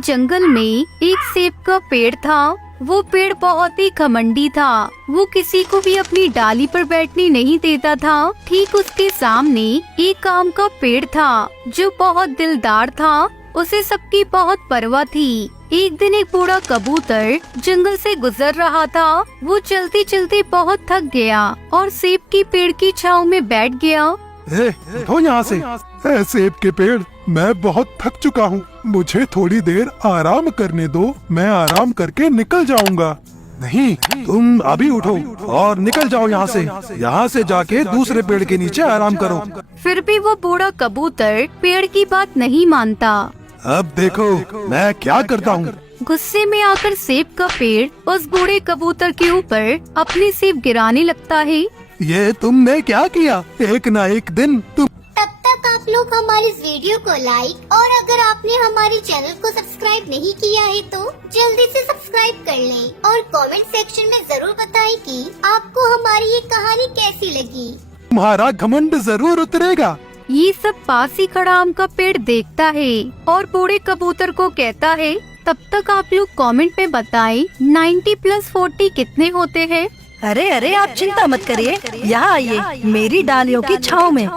एक जंगल में एक सेब का पेड़ था। वो पेड़ बहुत ही घमंडी था। वो किसी को भी अपनी डाली पर बैठने नहीं देता था। ठीक उसके सामने एक आम का पेड़ था जो बहुत दिलदार था। उसे सबकी बहुत परवाह थी। एक दिन एक बूढ़ा कबूतर जंगल से गुजर रहा था। वो चलते चलते बहुत थक गया और सेब की पेड़ की छांव में बैठ गया। उठो यहाँ से। सेब के पेड़, मैं बहुत थक चुका हूँ। मुझे थोड़ी देर आराम करने दो, मैं आराम करके निकल जाऊंगा। नहीं, तुम अभी उठो और निकल जाओ यहाँ से। यहाँ से जाके दूसरे पेड़ के नीचे आराम करो। फिर भी वो बूढ़ा कबूतर पेड़ की बात नहीं मानता। अब देखो मैं क्या करता हूँ। गुस्से में आकर सेब का पेड़ उस बूढ़े कबूतर के ऊपर अपने सेब गिराने लगता है। ये तुमने क्या किया? एक ना एक दिन तुम। तब तक आप लोग हमारे इस वीडियो को लाइक और अगर आपने हमारे चैनल को सब्सक्राइब नहीं किया है तो जल्दी से सब्सक्राइब कर लें और कमेंट सेक्शन में जरूर बताएं कि आपको हमारी ये कहानी कैसी लगी। तुम्हारा घमंड जरूर उतरेगा। ये सब पास ही खड़ा आम का पेड़ देखता है और बूढ़े कबूतर को कहता है, तब तक आप लोग कमेंट में बताएं 90 + 40 कितने होते हैं। अरे अरे आप चिंता मत करिए, यहाँ आइए मेरी डालियों की छाँव में।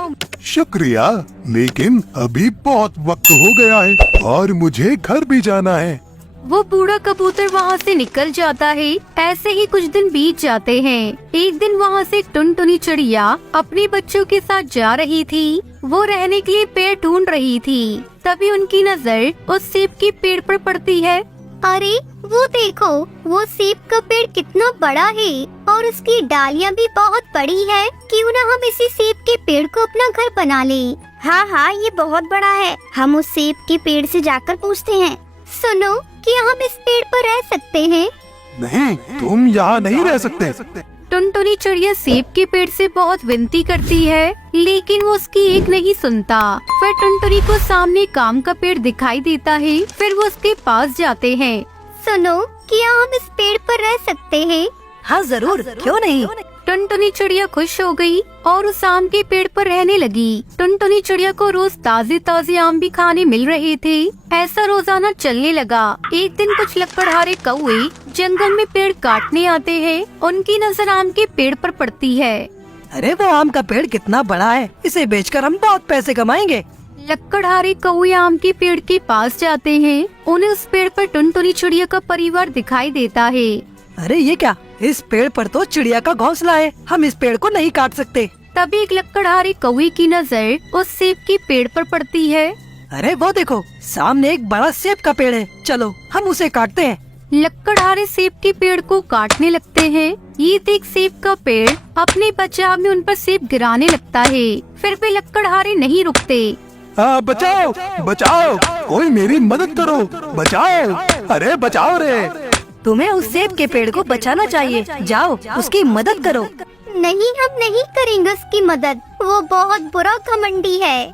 शुक्रिया, लेकिन अभी बहुत वक्त हो गया है और मुझे घर भी जाना है। वो बूढ़ा कबूतर वहाँ से निकल जाता है। ऐसे ही कुछ दिन बीत जाते हैं। एक दिन वहाँ से एक टुनटुनी चिड़िया अपने बच्चों के साथ जा रही थी। वो रहने के लिए पेड़ ढूंढ रही थी। तभी उनकी नजर उस सेब के पेड़ पर पड़ती है। अरे वो देखो, वो सेब का पेड़ कितना बड़ा है और उसकी डालियाँ भी बहुत बड़ी है। क्यों ना हम इसी सेब के पेड़ को अपना घर बना लें। हाँ हाँ, ये बहुत बड़ा है। हम उस सेब के पेड़ से जाकर पूछते हैं, सुनो, क्या हम इस पेड़ पर रह सकते हैं? नहीं, तुम यहाँ नहीं रह सकते। टुनटुनी चिड़िया सेब के पेड़ से बहुत विनती करती है, लेकिन वो उसकी एक नहीं सुनता। फिर टुनटुनी को सामने काम का पेड़ दिखाई देता है। फिर वो उसके पास जाते हैं। सुनो, क्या हम इस पेड़ पर रह सकते हैं? हाँ जरूर, क्यों नहीं। टुनटुनी चिड़िया खुश हो गई और उस आम के पेड़ पर रहने लगी। टुनटुनी चिड़िया को रोज ताजे ताजे आम भी खाने मिल रहे थे। ऐसा रोजाना चलने लगा। एक दिन कुछ लकड़हारे कौवे जंगल में पेड़ काटने आते हैं। उनकी नजर आम के पेड़ पर पड़ती है। अरे वो आम का पेड़ कितना बड़ा है, इसे बेचकर हम बहुत पैसे कमाएंगे। लकड़हारे कौवे आम के पेड़ के पास जाते हैं। उन्हें उस पेड़ पर टुनटुनी चिड़िया का परिवार दिखाई देता है। अरे ये क्या, इस पेड़ पर तो चिड़िया का घोंसला है, हम इस पेड़ को नहीं काट सकते। तभी एक लकड़हारे कौवे की नजर उस सेब के पेड़ पर पड़ती है। अरे वो देखो, सामने एक बड़ा सेब का पेड़ है, चलो हम उसे काटते हैं। लकड़हारे सेब के पेड़ को काटने लगते हैं। ये देख सेब का पेड़ अपने बचाव में उन पर सेब गिराने लगता है। फिर भी लकड़हारे नहीं रुकते। बचाओ बचाओ, कोई मेरी मदद करो, बचाओ, अरे बचाओ रे। तुम्हें उस सेब के पेड़ को बचाना चाहिए, जाओ उसकी मदद करो। नहीं, हम नहीं करेंगे उसकी मदद। वो बहुत बुरा घमंडी है।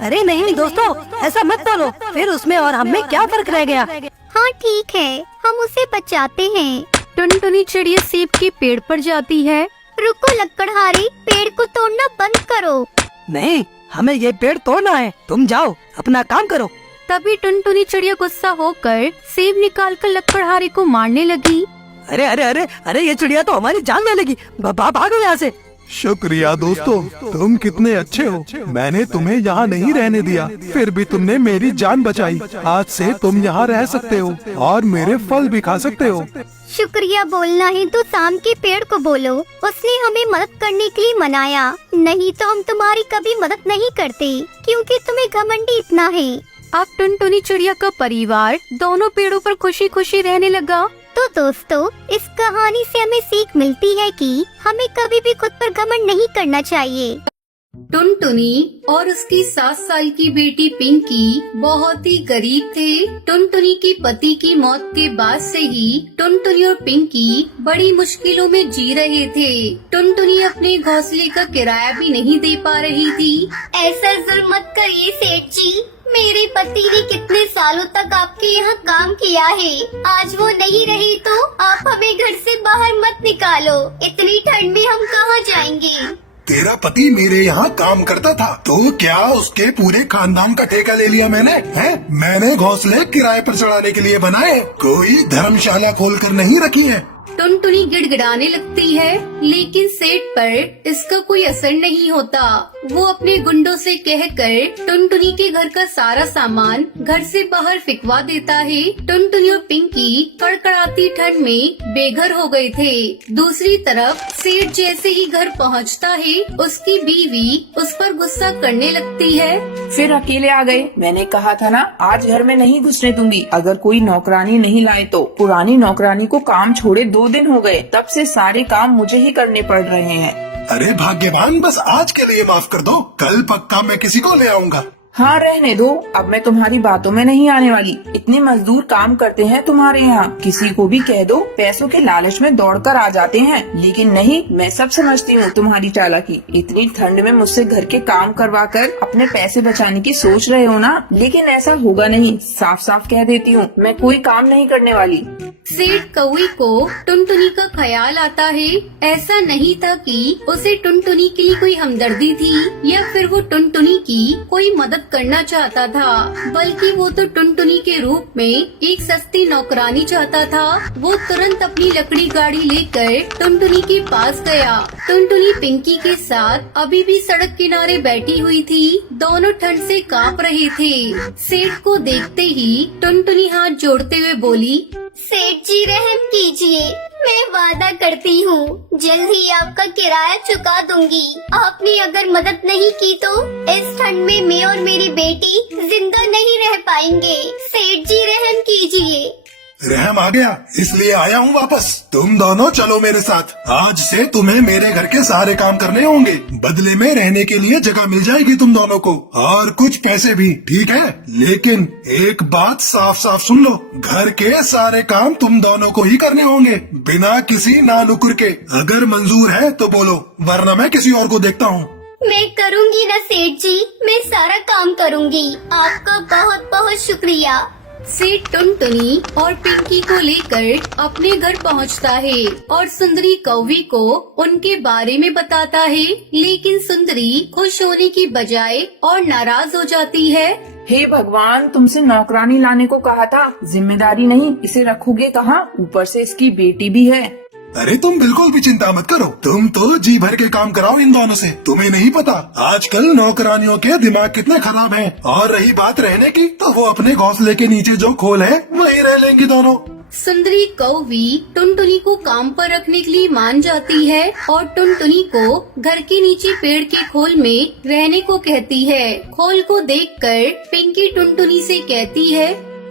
अरे नहीं दोस्तों, ऐसा मत बोलो, फिर उसमें और हम में क्या फर्क रह गया। हाँ ठीक है, हम उसे बचाते हैं। टुनटुनी चिड़िया सेब के पेड़ पर जाती है। रुको लकड़हारे, पेड़ को तोड़ना बंद करो। नहीं, हमें ये पेड़ तोड़ना है, तुम जाओ अपना काम करो। तभी टुनटुनी चिड़िया गुस्सा होकर सेब निकालकर लकड़हारे को मारने लगी। अरे अरे अरे अरे, ये चिड़िया तो हमारी जान ले लेगी, भागो यहाँ से। शुक्रिया दोस्तों, तुम कितने अच्छे हो। मैंने तुम्हें यहाँ नहीं रहने दिया, फिर भी तुमने मेरी जान बचाई। आज से तुम यहाँ रह सकते हो और मेरे फल भी खा सकते हो। शुक्रिया बोलना है तो शाम के पेड़ को बोलो, उसने हमें मदद करने के लिए मनाया। नहीं तो हम तुम्हारी कभी मदद नहीं करते, क्योंकि तुम्हें घमंडी इतना है। अब टुनटुनी चिड़िया का परिवार दोनों पेड़ों पर खुशी खुशी रहने लगा। तो दोस्तों, इस कहानी से हमें सीख मिलती है कि हमें कभी भी खुद पर घमंड नहीं करना चाहिए। टुनटुनी और उसकी 7 साल की बेटी पिंकी बहुत ही गरीब थे। टुनटुनी के पति की मौत के बाद से ही टुनटुनी और पिंकी बड़ी मुश्किलों में जी रहे थे। टुनटुनी अपने घोंसले का किराया भी नहीं दे पा रही थी। ऐसा जुल्म मत करिए सेठ जी, मेरे पति ने कितने सालों तक आपके यहाँ काम किया है। आज वो नहीं रही तो आप हमें घर से बाहर मत निकालो। इतनी ठंड में हम कहाँ जाएंगे। तेरा पति मेरे यहाँ काम करता था, तो क्या उसके पूरे खानदान का ठेका ले लिया मैंने? मैंने घोंसले किराए पर चढ़ाने के लिए बनाए, कोई धर्मशाला खोल कर नहीं रखी है। टुनटुनी गिड़गिड़ाने लगती है, लेकिन सेठ पर इसका कोई असर नहीं होता। वो अपने गुंडों से कहकर टुनटुनी के घर का सारा सामान घर से बाहर फेंकवा देता है। टुनटुनी और पिंकी कड़कड़ाती ठंड में बेघर हो गए थे। दूसरी तरफ सेठ जैसे ही घर पहुंचता है, उसकी बीवी उस पर गुस्सा करने लगती है। फिर अकेले आ गए, मैंने कहा था ना आज घर में नहीं घुसने दूंगी। अगर कोई नौकरानी नहीं लाए तो। पुरानी नौकरानी को काम छोड़े 2 दिन हो गए, तब से सारे काम मुझे ही करने पड़ रहे हैं। अरे भाग्यवान, बस आज के लिए माफ कर दो, कल पक्का मैं किसी को ले आऊंगा। हाँ रहने दो, अब मैं तुम्हारी बातों में नहीं आने वाली। इतने मजदूर काम करते हैं तुम्हारे यहाँ, किसी को भी कह दो पैसों के लालच में दौड़कर आ जाते हैं। लेकिन नहीं, मैं सब समझती हूँ तुम्हारी चालाकी। इतनी ठंड में मुझसे घर के काम करवा कर अपने पैसे बचाने की सोच रहे हो ना, लेकिन ऐसा होगा नहीं। साफ साफ कह देती हूँ, मैं कोई काम नहीं करने वाली। सेठ कौवी को टुनटुनी का ख्याल आता है। ऐसा नहीं था कि उसे टुनटुनी के लिए कोई हमदर्दी थी या फिर वो टुनटुनी की कोई मदद करना चाहता था, बल्कि वो तो टुनटुनी के रूप में एक सस्ती नौकरानी चाहता था। वो तुरंत अपनी लकड़ी गाड़ी लेकर टुनटुनी के पास गया। टुनटुनी पिंकी के साथ अभी भी सड़क किनारे बैठी हुई थी। दोनों ठंड से कांप रहे थे। सेठ को देखते ही टुनटुनी हाथ जोड़ते हुए बोली, सेठ जी रहम कीजिए, मैं वादा करती हूँ जल्द ही आपका किराया चुका दूंगी। आपने अगर मदद नहीं की तो इस ठंड में मैं और मेरी बेटी जिंदा नहीं रह पाएंगे। सेठ जी रहम कीजिए। रहम आ गया, इसलिए आया हूँ वापस। तुम दोनों चलो मेरे साथ। आज से तुम्हें मेरे घर के सारे काम करने होंगे। बदले में रहने के लिए जगह मिल जाएगी तुम दोनों को, और कुछ पैसे भी, ठीक है? लेकिन एक बात साफ साफ सुन लो, घर के सारे काम तुम दोनों को ही करने होंगे, बिना किसी नानुकुर के। अगर मंजूर है तो बोलो, वरना मैं किसी और को देखता हूँ। मैं करूँगी ना सेठ जी, मैं सारा काम करूँगी। आपका बहुत बहुत शुक्रिया। सेठ टुनटुनी और पिंकी को लेकर अपने घर पहुंचता है और सुंदरी कौवी को उनके बारे में बताता है, लेकिन सुंदरी खुश होने की बजाय और नाराज हो जाती है। हे भगवान, तुमसे नौकरानी लाने को कहा था, जिम्मेदारी नहीं, इसे रखोगे कहाँ? ऊपर से इसकी बेटी भी है। अरे तुम बिल्कुल भी चिंता मत करो, तुम तो जी भर के काम कराओ इन दोनों से। तुम्हें नहीं पता आजकल नौकरानियों के दिमाग कितने खराब हैं। और रही बात रहने की, तो वो अपने घोंसले के नीचे जो खोल है वहीं रह लेंगी दोनों। सुंदरी कौवी टुनटुनी को काम पर रखने के लिए मान जाती है और टुनटुनी को घर के नीचे पेड़ के खोल में रहने को कहती है। खोल को देखकर पिंकी टुनटुनी से कहती है,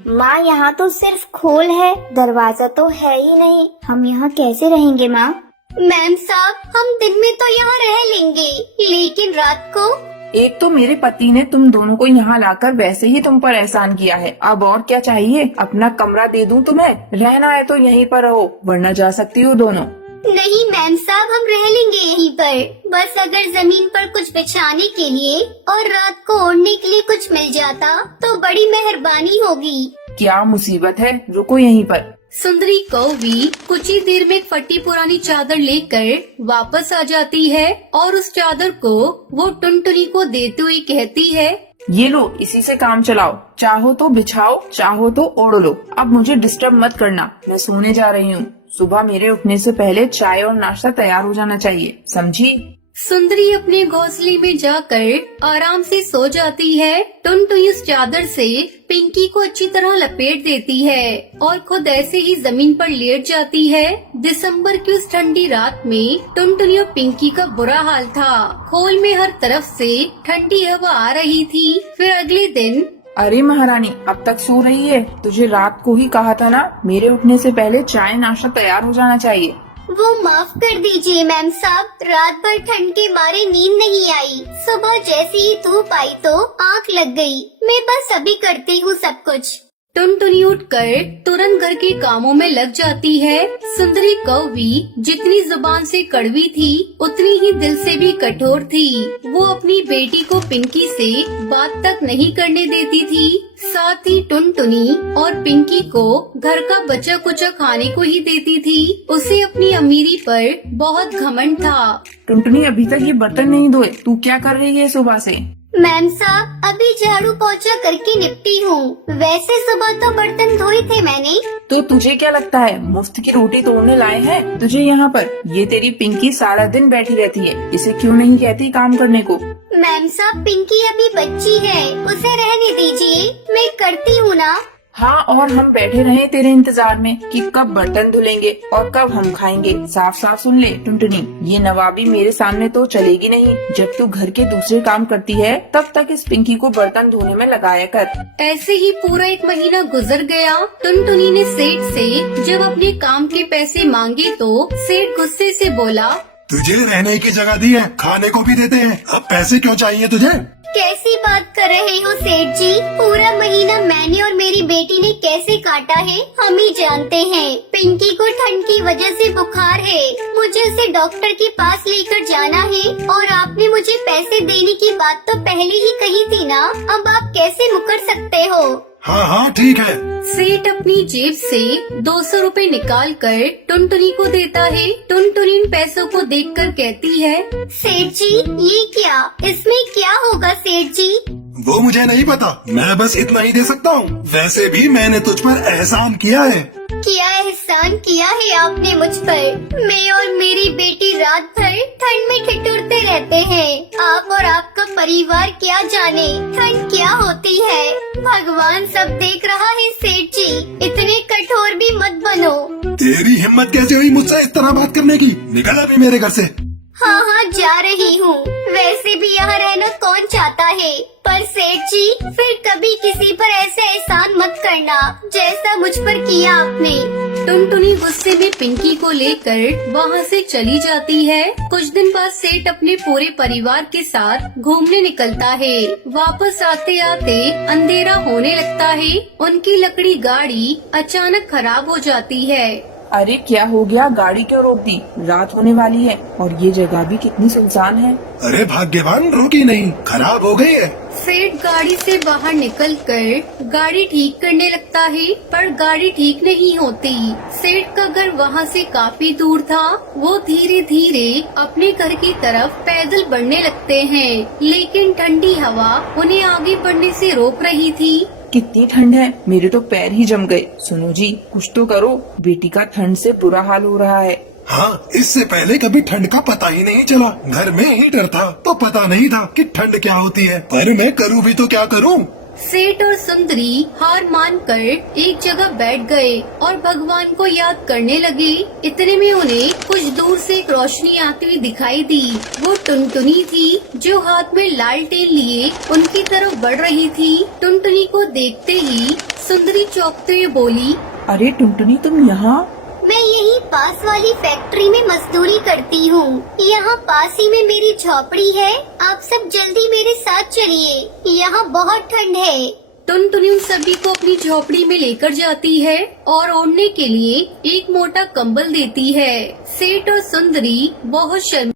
माँ यहाँ तो सिर्फ खोल है, दरवाजा तो है ही नहीं। हम यहाँ कैसे रहेंगे माँ? मैम साहब, हम दिन में तो यहाँ रह लेंगे, लेकिन रात को? एक तो मेरे पति ने तुम दोनों को यहाँ लाकर वैसे ही तुम पर एहसान किया है, अब और क्या चाहिए? अपना कमरा दे दूं तुम्हें? रहना है तो यहीं पर रहो, वरना जा सकती हो दोनों। नहीं मैम साहब, हम रह लेंगे यहीं पर। बस अगर जमीन पर कुछ बिछाने के लिए और रात को ओढ़ने के लिए कुछ मिल जाता तो बड़ी मेहरबानी होगी। क्या मुसीबत है, रुको यहीं पर। सुंदरी कौवी कुछ ही देर में एक फटी पुरानी चादर लेकर वापस आ जाती है और उस चादर को वो टुनटुनी को देते हुए कहती है, ये लो, इसी से काम चलाओ। चाहो तो बिछाओ, चाहो तो ओढ़ लो। अब मुझे डिस्टर्ब मत करना, मैं सोने जा रही हूँ। सुबह मेरे उठने से पहले चाय और नाश्ता तैयार हो जाना चाहिए, समझी? सुंदरी अपने घोंसले में जाकर आराम से सो जाती है। टुनटुनी उस चादर से पिंकी को अच्छी तरह लपेट देती है और खुद ऐसे ही जमीन पर लेट जाती है। दिसंबर की उस ठंडी रात में टुनटुनी और पिंकी का बुरा हाल था। खोल में हर तरफ से ठंडी हवा आ रही थी। फिर अगले दिन, अरे महारानी, अब तक सो रही है? तुझे रात को ही कहा था ना, मेरे उठने से पहले चाय नाश्ता तैयार हो जाना चाहिए। वो माफ कर दीजिए मैम साहब, रात भर ठंड के मारे नींद नहीं आई। सुबह जैसे ही धूप आई तो आंख लग गई। मैं बस अभी करती हूँ सब कुछ। टुनटुनी उठकर तुरंत घर के कामों में लग जाती है। सुंदरी कौवी जितनी जुबान से कड़वी थी, उतनी ही दिल से भी कठोर थी। वो अपनी बेटी को पिंकी से बात तक नहीं करने देती थी। साथ साथ ही टुनटुनी और पिंकी को घर का बचा कुचा खाने को ही देती थी। उसे अपनी अमीरी पर बहुत घमंड था। टुनटुनी अभी तक ये बर्तन नहीं धोए, तू क्या कर रही है सुबह से? मैम साहब, अभी झाड़ू पोछा करके निपटी हूँ। वैसे सुबह तो बर्तन धोए थे मैंने। तो तुझे क्या लगता है मुफ्त की रोटी तोड़ने लाए हैं तुझे यहाँ पर? ये तेरी पिंकी सारा दिन बैठी रहती है, इसे क्यों नहीं कहती काम करने को? मैम साहब, पिंकी अभी बच्ची है, उसे रहने दीजिए, मैं करती हूँ ना। हाँ, और हम बैठे रहे तेरे इंतजार में कि कब बर्तन धुलेंगे और कब हम खाएंगे। साफ साफ सुन ले टुनटुनी, ये नवाबी मेरे सामने तो चलेगी नहीं। जब तू घर के दूसरे काम करती है तब तक इस पिंकी को बर्तन धोने में लगाया कर। ऐसे ही पूरा 1 महीना गुजर गया। टुनटुनी ने सेठ से जब अपने काम के पैसे मांगे तो सेठ गुस्से से बोला, तुझे रहने की जगह दी है, खाने को भी देते हैं, अब पैसे क्यों चाहिए तुझे? कैसी बात कर रहे हो सेठ जी? पूरा महीना मैंने और मेरी बेटी ने कैसे काटा है हम ही जानते हैं। पिंकी को ठंड की वजह से बुखार है, मुझे उसे डॉक्टर के पास लेकर जाना है और आपने मुझे पैसे देने की बात तो पहले ही कही थी ना, अब आप कैसे मुकर सकते हो? हाँ हाँ ठीक है। सेठ अपनी जेब से 200 रुपए निकाल कर टुनटुनी को देता है। टुनटुनी इन पैसों को देखकर कहती है, सेठ जी ये क्या, इसमें क्या होगा सेठ जी? वो मुझे नहीं पता, मैं बस इतना ही दे सकता हूँ। वैसे भी मैंने तुझ पर एहसान किया है। क्या एहसान किया है आपने मुझ पर? मैं और मेरी बेटी रात भर ठंड में ठिठुरते रहते हैं। आप और आपका परिवार क्या जाने ठंड क्या होती है। भगवान सब देख रहा है सेठ जी, इतने कठोर भी मत बनो। तेरी हिम्मत कैसे हुई मुझसे इस तरह बात करने की? निकल अभी मेरे घर से। हाँ हाँ जा रही हूँ, वैसे भी यहाँ रहना कौन चाहता है। पर सेठ जी फिर कभी किसी पर ऐसे एहसान मत करना जैसा मुझ पर किया आपने। टुनटुनी गुस्से में पिंकी को लेकर वहाँ से चली जाती है। कुछ दिन बाद सेठ अपने पूरे परिवार के साथ घूमने निकलता है। वापस आते आते अंधेरा होने लगता है। उनकी लकड़ी गाड़ी अचानक खराब हो जाती है। अरे क्या हो गया, गाड़ी क्यों रोक दी? रात होने वाली है और ये जगह भी कितनी सुनसान है। अरे भाग्यवान, रोकी नहीं, खराब हो गई है। सेठ गाड़ी से बाहर निकलकर गाड़ी ठीक करने लगता है, पर गाड़ी ठीक नहीं होती। सेठ का घर वहाँ से काफी दूर था। वो धीरे धीरे अपने घर की तरफ पैदल बढ़ने लगते हैं, लेकिन ठंडी हवा उन्हें आगे बढ़ने से रोक रही थी। कितनी ठंड है, मेरे तो पैर ही जम गए। सुनो जी, कुछ तो करो, बेटी का ठंड से बुरा हाल हो रहा है। हाँ, इससे पहले कभी ठंड का पता ही नहीं चला। घर में हीटर था तो पता नहीं था कि ठंड क्या होती है, पर मैं करूँ भी तो क्या करूँ। सेठ और सुंदरी हार मानकर एक जगह बैठ गए और भगवान को याद करने लगे। इतने में उन्हें कुछ दूर से एक रोशनी आती हुई दिखाई दी। वो टुनटुनी थी जो हाथ में लालटेन लिए उनकी तरफ बढ़ रही थी। टुनटुनी को देखते ही सुंदरी चौंकते हुए बोली, अरे टुनटुनी, तुम यहाँ? मैं यही पास वाली फैक्ट्री में मजदूरी करती हूँ। यहाँ पास ही में मेरी झोपड़ी है, आप सब जल्दी मेरे साथ चलिए, यहाँ बहुत ठंड है। टुनटुनी उन सभी को अपनी झोपड़ी में लेकर जाती है और ओढ़ने के लिए एक मोटा कंबल देती है। सेठ और सुंदरी बहुत शर्म